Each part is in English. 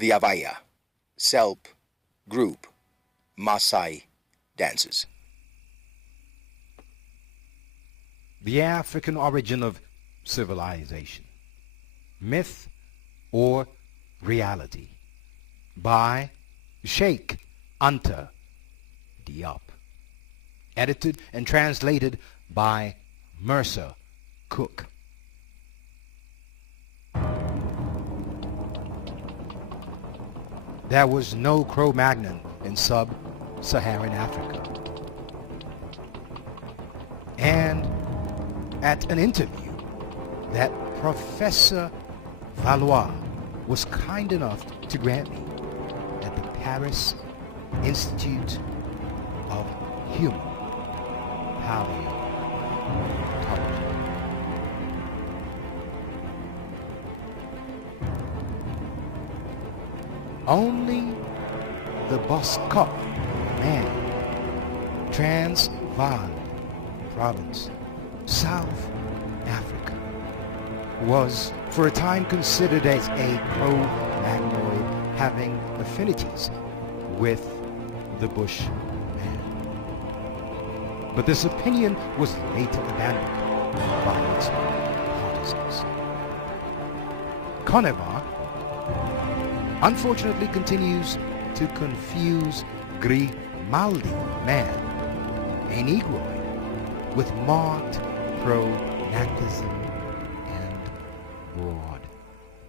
the Avaya, SELP, group, Maasai dances. The African origin of civilization, myth or reality, by Sheikh Anta Diop, edited and translated by Mercer Cook. There was no Cro-Magnon in Sub-Saharan Africa. And at an interview that Professor Valois was kind enough to grant me at the Paris Institute of Human Paleontology. Only the Boskop man, Transvaal province, South Africa, was for a time considered as a Cro-Magnoid having affinities with the Bush man. But this opinion was later abandoned by its partisans. Conevar unfortunately continues to confuse Grimaldi man, a Negroid, with marked prognathism and broad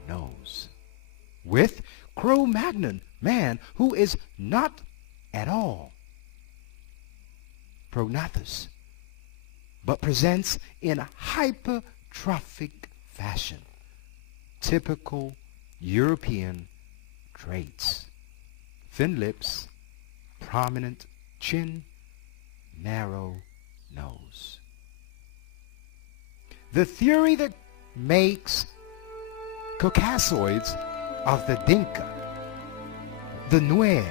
nose, with Cro-Magnon man, who is not at all prognathous, but presents in hypertrophic fashion typical European traits: thin lips, prominent chin, narrow nose. The theory that makes Caucasoids of the Dinka, the Nuer,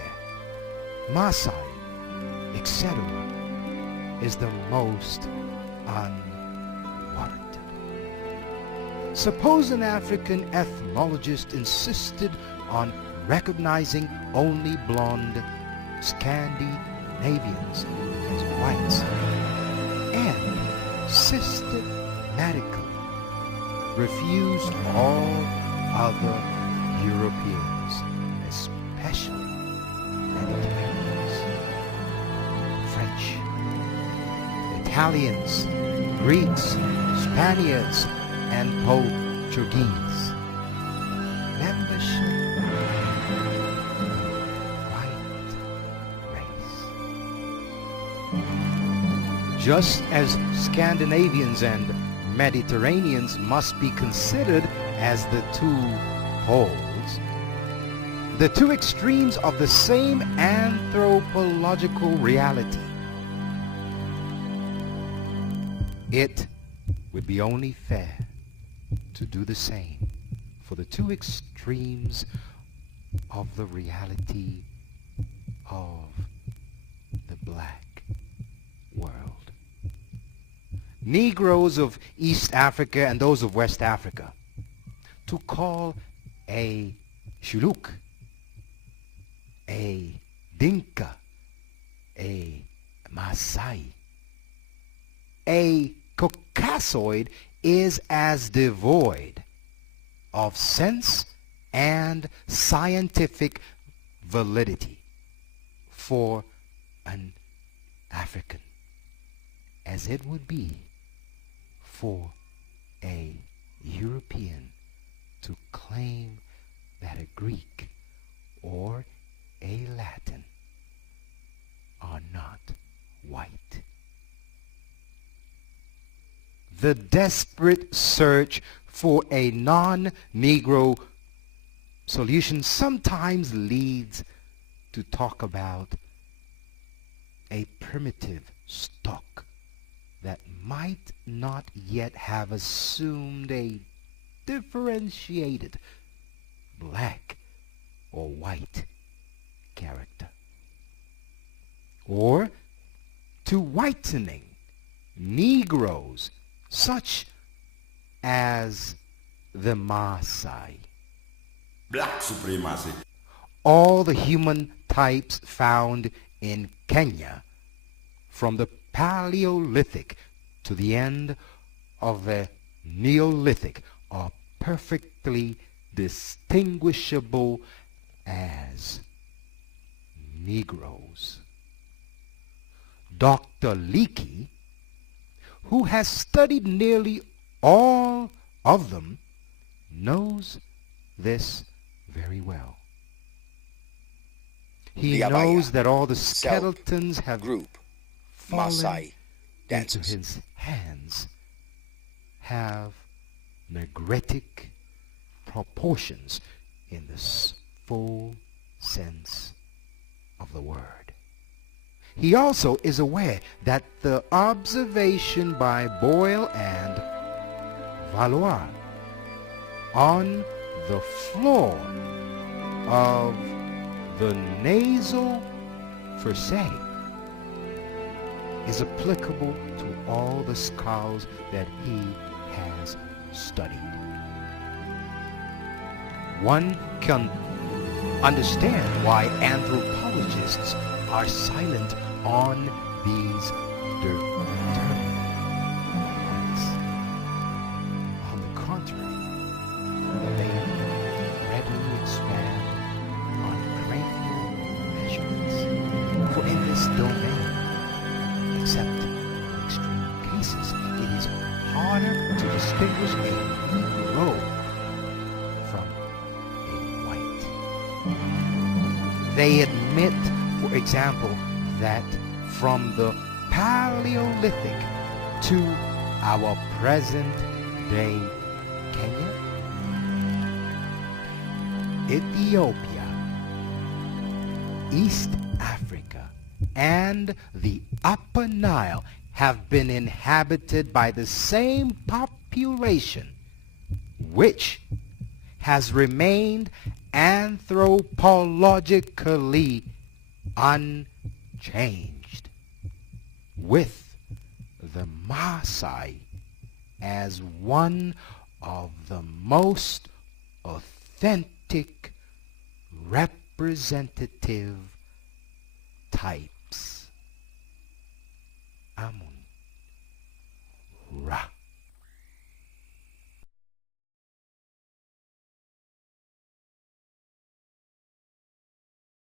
Maasai, etc. is the most unwarranted. Suppose an African ethnologist insisted on recognizing only blonde Scandinavians as whites and systematically refused all other Europeans, especially Mediterraneans, French, Italians, Greeks, Spaniards, and Portuguese. Membership just as Scandinavians and Mediterraneans must be considered as the two poles, the two extremes of the same anthropological reality. It would be only fair to do the same for the two extremes of the reality of the black world. Negroes of East Africa and those of West Africa, to call a Shuluk, a Dinka, a Maasai, a Caucasoid is as devoid of sense and scientific validity for an African as it would be for a European to claim that a Greek or a Latin are not white. The desperate search for a non-Negro solution sometimes leads to talk about a primitive stock that might not yet have assumed a differentiated black or white character, or to whitening Negroes such as the Maasai. Black supremacy. all the human types found in Kenya from the Paleolithic to the end of the Neolithic are perfectly distinguishable as Negroes. Dr. Leakey, who has studied nearly all of them, knows this very well. He knows that all the skeletons have fallen Maasai into dances. his hands have negritic proportions in the full sense of the word. He also is aware that the observation by Boyle and Valois on the floor of the nasal fossae is applicable to all the skulls that he has studied. One can understand why anthropologists are silent on these determinants. On the contrary, they readily expand on cranial measurements. For in this domain, except in extreme cases, it is harder to distinguish a Negro from a white. They admit, for example, that from the Paleolithic to our present day Kenya, Ethiopia, East Africa, and the Upper Nile have been inhabited by the same population, which has remained anthropologically unchanged, with the Maasai as one of the most authentic representative types. Amun.